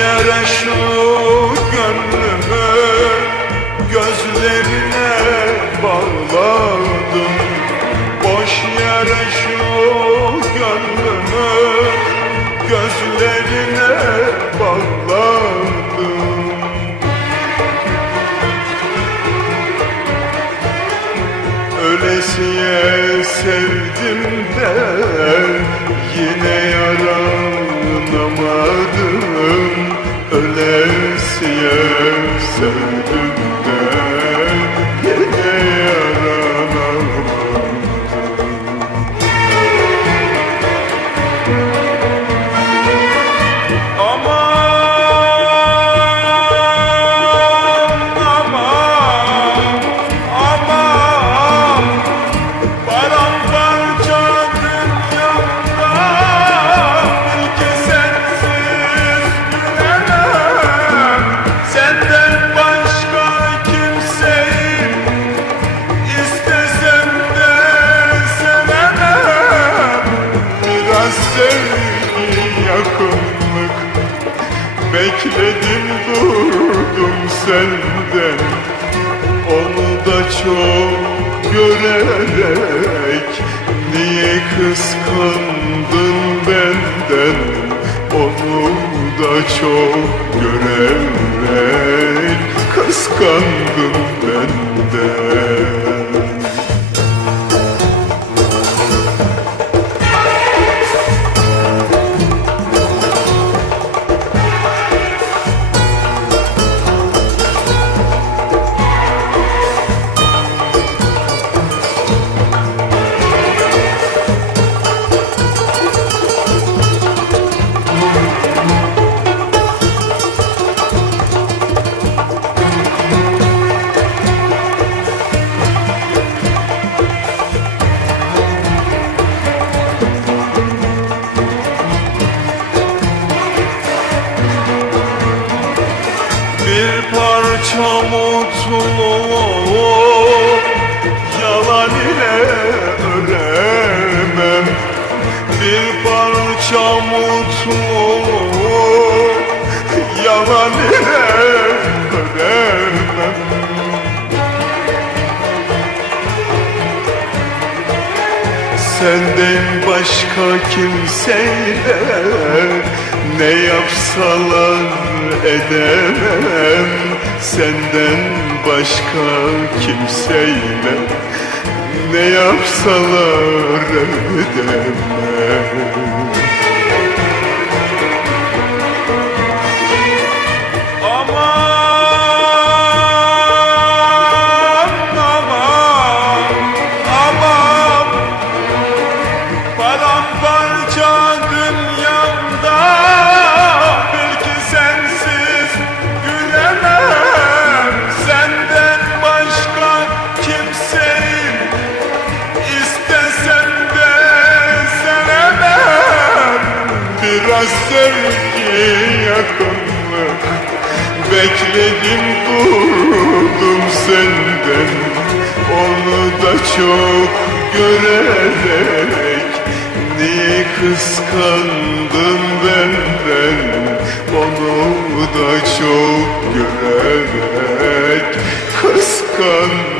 yere şu gönlümü Gözlerine bağladım. Boş yere şu gönlümü Gözlerine bağladım. Ölesiye sevdim de yine yaranamadım Ölesiye sevdim de yakınlık. Bekledim durdum senden. Onu da çok görerek Niye kıskandın benden? Onu da çok görerek Kıskandın benden parça mutluluğu yalan ile öremem. Bir parça mutluluğu yalan ile Senden başka kimseyle ne yapsalar edemem Senden başka kimseyle ne yapsalar edemem Sevgi yakınlık. Bekledim durdum senden. Onu da çok görerek. Niye kıskandın benden? Onu da çok görerek. Kıskandın